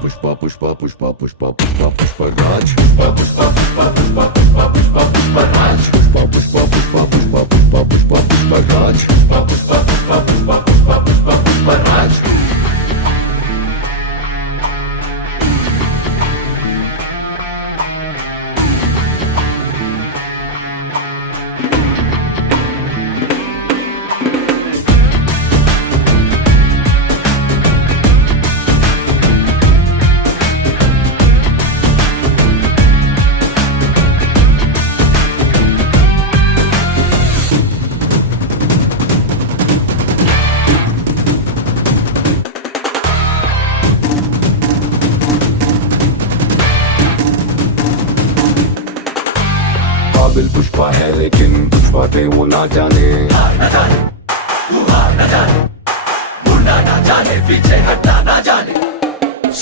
पुष्पा पुष्पा पुष्पा पुष्पा पुष्पा पुष्पराज पुष्पा पुष्पा पुष्पा पुष्पा पुष्पा पुष्पा पुष्पराज पुष्पा पुष्पा पुष्पा पुष्पा पुष्पा पुष्पा पुष्पराज पुष्पा पुष्पा पुष्पा पुष्पा पुष्पा पुष्पा पुष्पराज। काबिल पुष्पा है लेकिन कुछ बातें वो ना जाने, ना जाने, तू हार ना जाने, मुड़ना ना जाने, पीछे हटना ना जाने।